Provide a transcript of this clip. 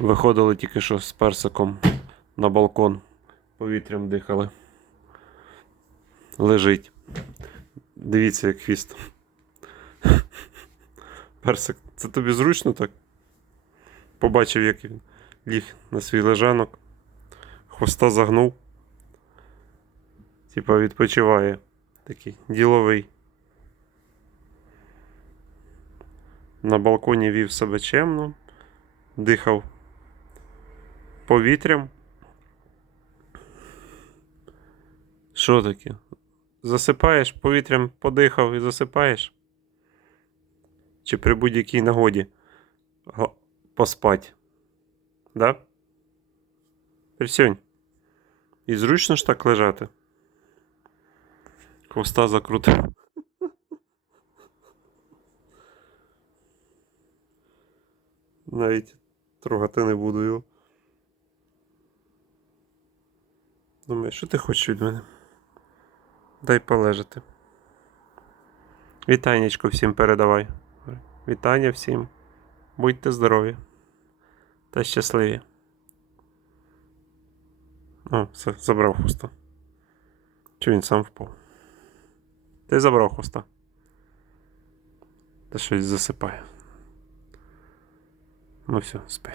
Виходили тільки що з персиком на балкон. Повітрям дихали. Лежить. Дивіться, як хвіст. Персик, це тобі зручно так? Побачив, як він ліг на свій лежанок. Хвоста загнув. Типа відпочиває. Такий діловий. На балконі вів себе чемно, дихав повітрям. Що таке? Засипаєш, повітрям подихав і засипаєш? Чи при будь-якій нагоді поспать? Да? Присьонь. І зручно ж так лежати. Хвоста закрутив. Навіть трогати не буду його. Думаю, що ти хочеш від мене? Дай полежати. Вітанечко всім передавай. Вітання всім. Будьте здорові та щасливі. О, забрав хвоста. Чи він сам впав? Ти забрав хвоста. Та щось засипає. Ну все, спи.